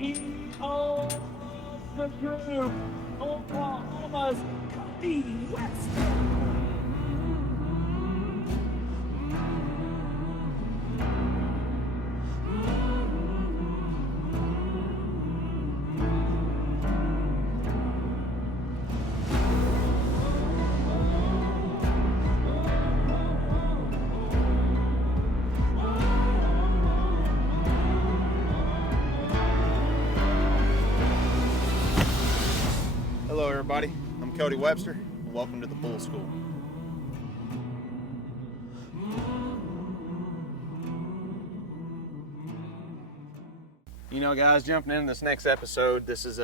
CEO of the group, Oklahoma's Cody Webster. Hello everybody, I'm Cody Webster, and welcome to the BullSchool. You know guys, jumping into this next episode, this is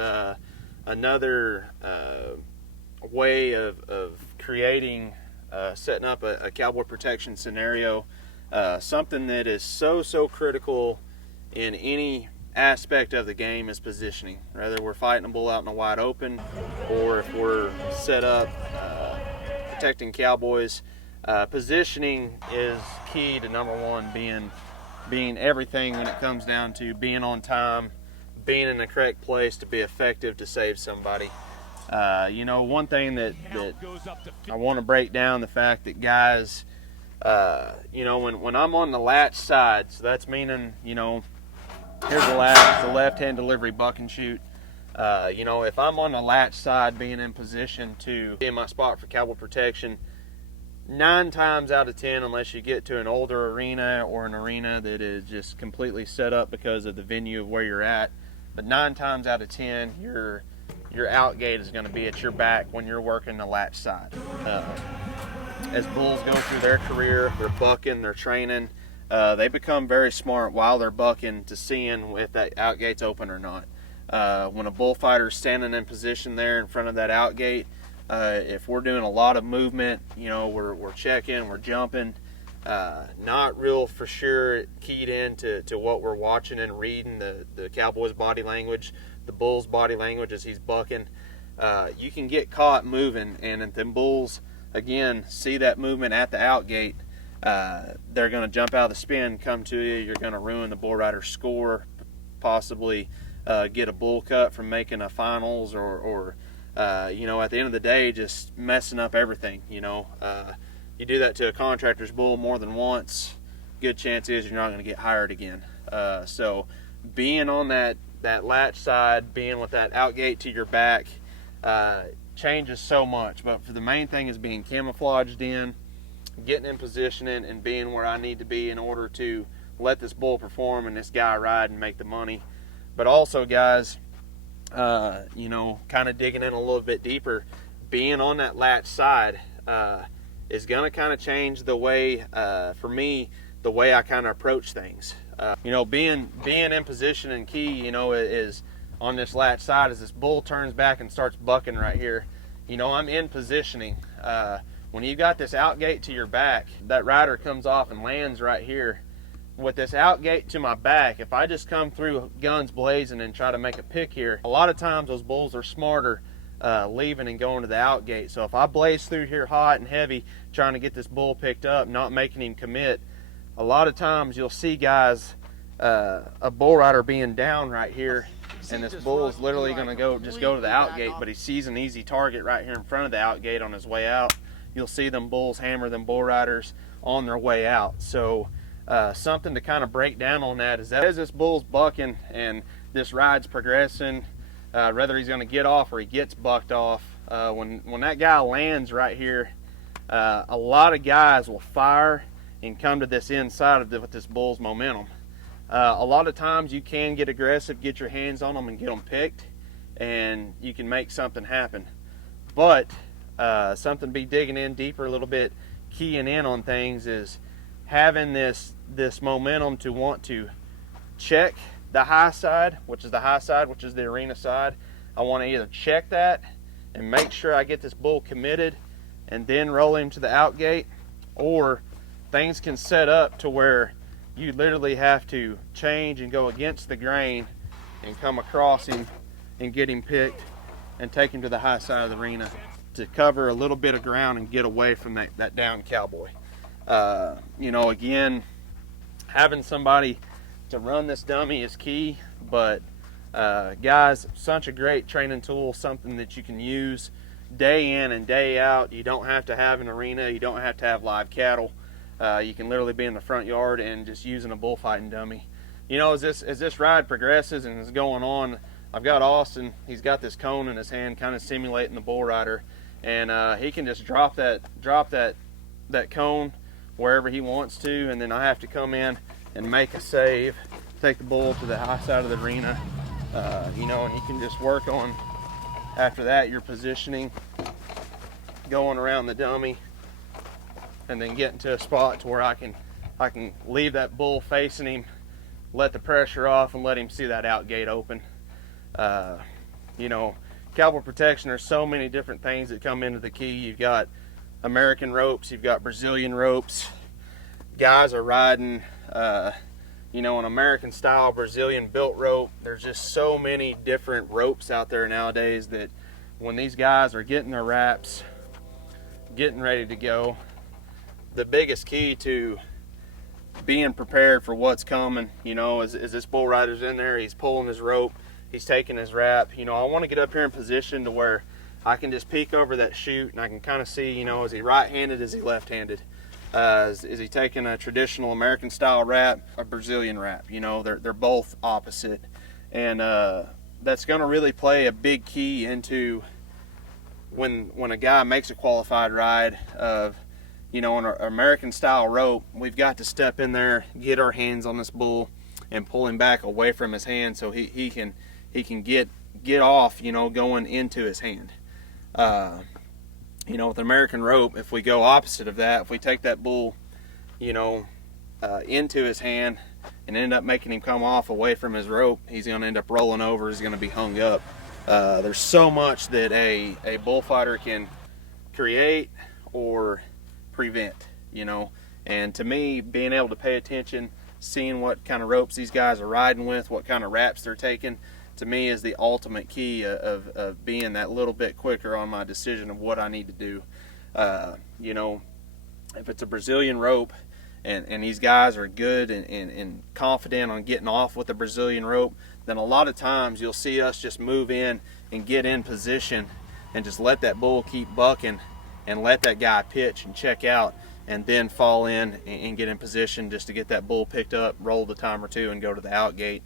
another way of creating, setting up a Cowboy Protection scenario, something that is so critical in any aspect of the game is positioning. Whether we're fighting a bull out in the wide open or if we're set up protecting cowboys, positioning is key to number one, being everything when it comes down to being on time, being in the correct place to be effective to save somebody. You know, one thing that I want to break down, the fact that guys, you know, when I'm on the latch side, so that's meaning, you know, here's the latch, the left-hand delivery buck and shoot. You know, if I'm on the latch side, being in position to be in my spot for Cowboy Protection, 9 times out of 10, unless you get to an older arena or an arena that is just completely set up because of the venue of where you're at, but 9 times out of 10, your out gate is going to be at your back when you're working the latch side. As bulls go through their career, they're bucking, they're training. They become very smart while they're bucking to seeing if that out gate's open or not. When a bullfighter's standing in position there in front of that out gate, if we're doing a lot of movement, you know, we're checking, we're jumping, not real for sure keyed in to what we're watching and reading, the cowboy's body language, the bull's body language as he's bucking, you can get caught moving, and if them bulls, again, see that movement at the out gate, they're going to jump out of the spin, come to you. You're going to ruin the bull rider's score, possibly get a bull cut from making a finals, or you know, at the end of the day, just messing up everything. You know, you do that to a contractor's bull more than once, good chance is you're not going to get hired again. So being on that latch side, being with that out gate to your back, changes so much. But for the main thing is being camouflaged in, getting in position and being where I need to be in order to let this bull perform and this guy ride and make the money. But also, guys, you know, kind of digging in a little bit deeper, being on that latch side is going to kind of change the way, for me, the way I kind of approach things. You know, being in position and key, you know, is on this latch side as this bull turns back and starts bucking right here. You know, I'm in positioning. When you got this out gate to your back, that rider comes off and lands right here. With this out gate to my back, if I just come through guns blazing and try to make a pick here, a lot of times those bulls are smarter leaving and going to the out gate. So if I blaze through here hot and heavy trying to get this bull picked up, not making him commit, a lot of times you'll see guys, a bull rider being down right here, and this bull is literally going to go to the out gate, but he sees an easy target right here in front of the out gate on his way out. You'll see them bulls hammer them bull riders on their way out. So something to kind of break down on that is that as this bull's bucking and this ride's progressing, whether he's going to get off or he gets bucked off, when that guy lands right here, a lot of guys will fire and come to this inside of with this bull's momentum. A lot of times you can get aggressive, get your hands on them and get them picked, and you can make something happen. But something to be digging in deeper a little bit, keying in on things, is having this momentum to want to check the high side, which is the arena side. I want to either check that and make sure I get this bull committed and then roll him to the out gate, or things can set up to where you literally have to change and go against the grain and come across him and get him picked and take him to the high side of the arena to cover a little bit of ground and get away from that down cowboy. You know, again, having somebody to run this dummy is key, but Guys, such a great training tool, something that you can use day in and day out. You don't have to have an arena, you don't have to have live cattle. You can literally be in the front yard and just using a bullfighting dummy. You know, as this ride progresses and is going on, I've got Austin, he's got this cone in his hand kind of simulating the bull rider, and he can just drop that cone wherever he wants to, and then I have to come in and make a save, take the bull to the high side of the arena, you know, and you can just work on, after that, your positioning, going around the dummy, and then getting to a spot to where I can leave that bull facing him, let the pressure off, and let him see that out gate open. You know, Cowboy Protection, there's so many different things that come into the key. You've got American ropes, you've got Brazilian ropes. Guys are riding, you know, an American style Brazilian built rope. There's just so many different ropes out there nowadays that when these guys are getting their wraps, getting ready to go, the biggest key to being prepared for what's coming, you know, is this bull rider's in there, he's pulling his rope, he's taking his wrap. You know, I want to get up here in position to where I can just peek over that chute and I can kind of see, you know, is he right-handed, is he left-handed? Is he taking a traditional American style wrap, a Brazilian wrap? You know, they're both opposite. And that's going to really play a big key into when a guy makes a qualified ride of, you know, an American style rope. We've got to step in there, get our hands on this bull and pull him back away from his hand so he can get off, you know, going into his hand. You know, with American rope, if we go opposite of that, if we take that bull, you know, into his hand and end up making him come off away from his rope, he's going to end up rolling over, he's going to be hung up. There's so much that a bullfighter can create or prevent, you know, and to me, being able to pay attention, seeing what kind of ropes these guys are riding with, what kind of wraps they're taking, to me is the ultimate key of being that little bit quicker on my decision of what I need to do. You know, if it's a Brazilian rope and these guys are good and confident on getting off with the Brazilian rope, then a lot of times you'll see us just move in and get in position and just let that bull keep bucking and let that guy pitch and check out and then fall in and get in position just to get that bull picked up, roll the time or two, and go to the out gate.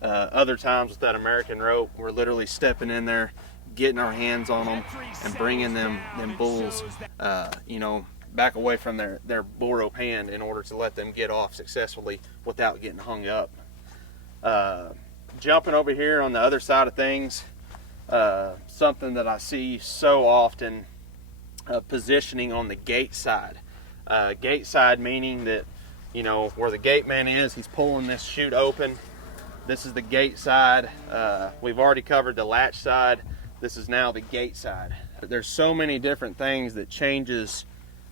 Other times with that American rope, we're literally stepping in there, getting our hands on them, and bringing them bulls, you know, back away from their bull rope hand in order to let them get off successfully without getting hung up. Jumping over here on the other side of things, something that I see so often, positioning on the gate side. Gate side meaning that, you know, where the gate man is, he's pulling this chute open. This is the gate side. We've already covered the latch side. This is now the gate side. There's so many different things that changes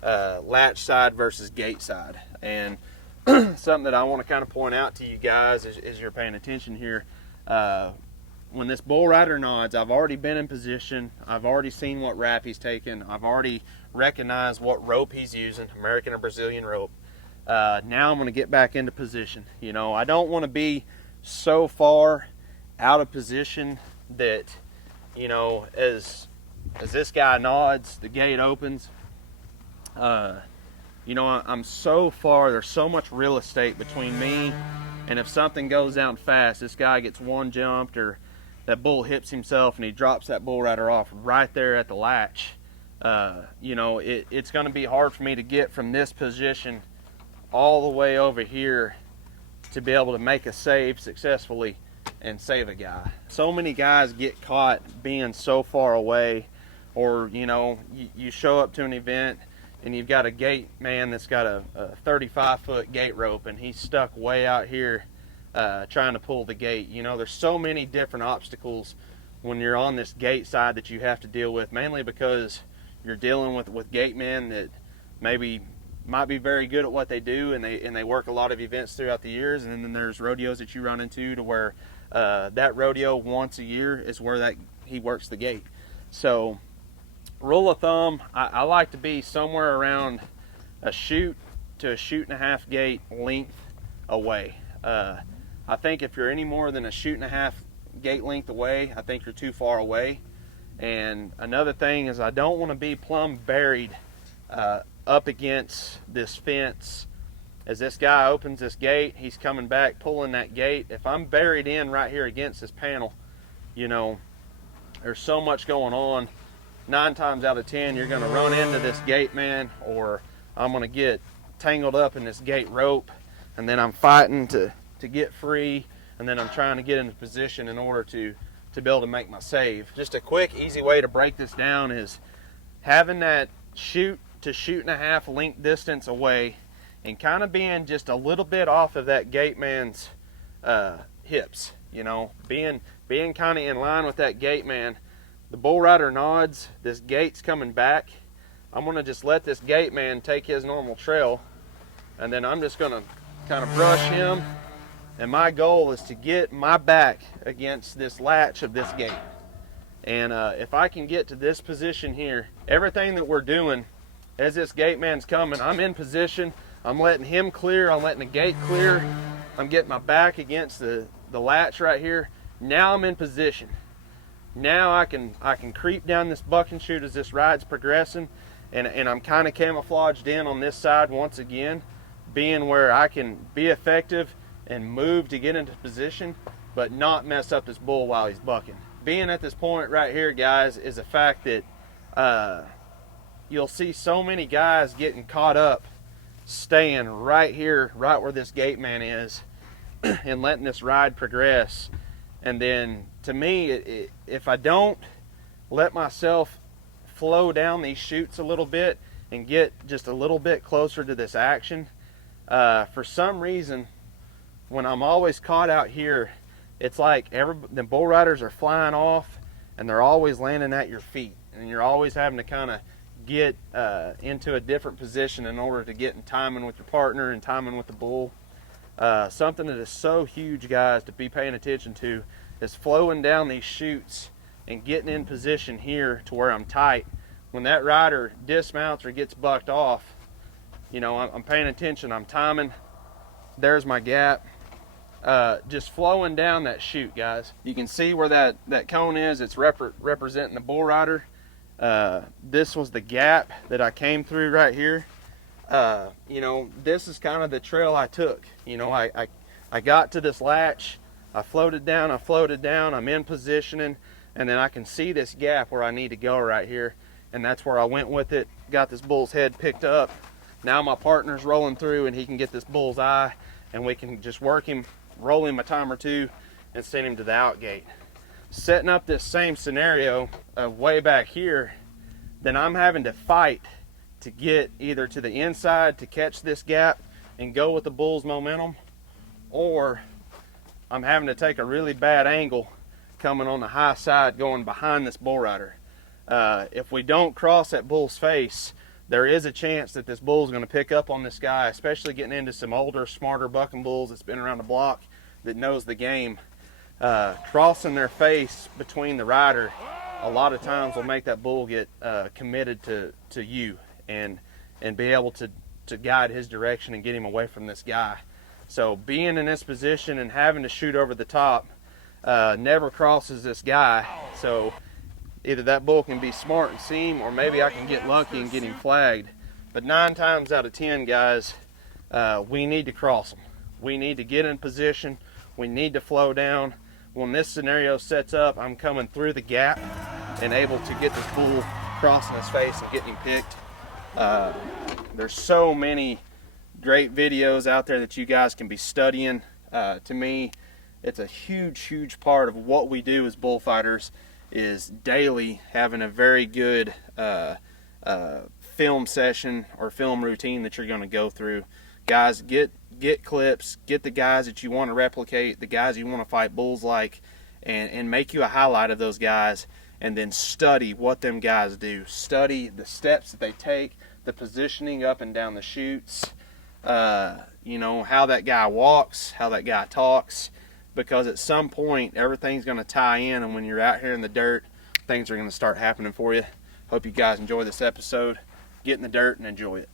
latch side versus gate side. And something that I want to kind of point out to you guys as you're paying attention here, when this bull rider nods, I've already been in position. I've already seen what wrap he's taken. I've already recognized what rope he's using, American or Brazilian rope. Now I'm going to get back into position. You know, I don't want to be so far out of position that, you know, as this guy nods, the gate opens. You know, I'm so far, there's so much real estate between me, and if something goes down fast, this guy gets one jumped, or that bull hips himself and he drops that bull rider off right there at the latch, you know, it's going to be hard for me to get from this position all the way over here to be able to make a save successfully and save a guy. So many guys get caught being so far away, or, you know, you show up to an event and you've got a gate man that's got a 35-foot gate rope and he's stuck way out here trying to pull the gate. You know, there's so many different obstacles when you're on this gate side that you have to deal with, mainly because you're dealing with gate men that might be very good at what they do, and they work a lot of events throughout the years, and then there's rodeos that you run into to where that rodeo once a year is where he works the gate. So rule of thumb, I like to be somewhere around a chute to a chute and a half gate length away. I think if you're any more than a chute and a half gate length away. I think you're too far away. And another thing is I don't want to be plumb buried up against this fence. As this guy opens this gate, he's coming back, pulling that gate. If I'm buried in right here against this panel, you know, there's so much going on. 9 times out of 10, you're going to run into this gate man, or I'm going to get tangled up in this gate rope, and then I'm fighting to get free, and then I'm trying to get into position in order to be able to make my save. Just a quick, easy way to break this down is having that shoot to shoot and a half length distance away, and kind of being just a little bit off of that gate man's hips. You know, being kind of in line with that gate man. The bull rider nods, this gate's coming back. I'm gonna just let this gate man take his normal trail, and then I'm just gonna kind of brush him, and my goal is to get my back against this latch of this gate. And if I can get to this position here, everything that we're doing as this gate man's coming, I'm in position, I'm letting him clear, I'm letting the gate clear, I'm getting my back against the latch right here. Now I'm in position. Now I can creep down this buck and shoot as this ride's progressing, and I'm kind of camouflaged in on this side once again, being where I can be effective and move to get into position, but not mess up this bull while he's bucking. Being at this point right here, guys, is a fact that you'll see so many guys getting caught up staying right here, right where this gate man is, and letting this ride progress. And then, to me, if I don't let myself flow down these chutes a little bit and get just a little bit closer to this action, for some reason, when I'm always caught out here, it's like the bull riders are flying off, and they're always landing at your feet, and you're always having to kind of get into a different position in order to get in timing with your partner and timing with the bull. Something that is so huge, guys, to be paying attention to is flowing down these chutes and getting in position here to where I'm tight. When that rider dismounts or gets bucked off, you know, I'm paying attention, I'm timing. There's my gap. Just flowing down that chute, guys. You can see where that cone is. It's representing the bull rider. This was the gap that I came through right here. You know, this is kind of the trail I took. You know, I got to this latch, I floated down, I'm in positioning, and then I can see this gap where I need to go right here, and that's where I went with it. Got this bull's head picked up. Now my partner's rolling through, and he can get this bull's eye, and we can just work him, roll him a time or two, and send him to the out gate. Setting up this same scenario way back here, then I'm having to fight to get either to the inside to catch this gap and go with the bull's momentum, or I'm having to take a really bad angle coming on the high side going behind this bull rider. If we don't cross that bull's face, there is a chance that this bull's going to pick up on this guy, especially getting into some older, smarter bucking bulls that's been around the block that knows the game. Crossing their face between the rider a lot of times will make that bull get committed to you and be able to guide his direction and get him away from this guy. So being in this position and having to shoot over the top never crosses this guy. So either that bull can be smart and see him, or maybe I can get lucky and get him flagged. But 9 times out of 10, guys, we need to cross them. We need to get in position. We need to flow down. When this scenario sets up, I'm coming through the gap and able to get this bull crossing his face and getting him picked. There's so many great videos out there that you guys can be studying. To me, it's a huge part of what we do as bullfighters is daily having a very good film session or film routine that you're going to go through. Guys, get clips, get the guys that you want to replicate, the guys you want to fight bulls like, and make you a highlight of those guys, and then study what them guys do. Study the steps that they take, the positioning up and down the chutes, you know, how that guy walks, how that guy talks, because at some point everything's going to tie in, and when you're out here in the dirt, things are going to start happening for you. Hope you guys enjoy this episode. Get in the dirt and enjoy it.